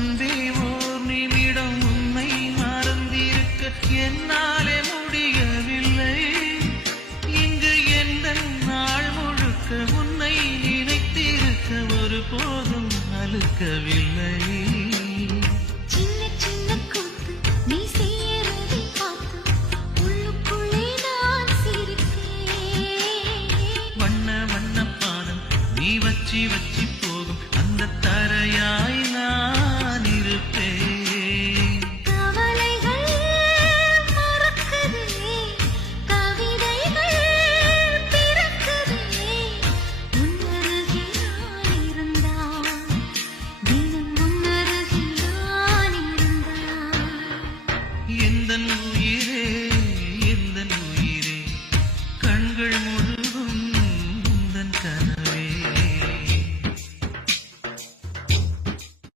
அன்பே ஓர் நிமிடம் உன்னை மறந்திருக்க என்னாலே முடியவில்லை. இங்கு எந்த நாள் முழுக்க உன்னை நினைத்திருக்க ஒருபோதும் அழுக்கவில்லை.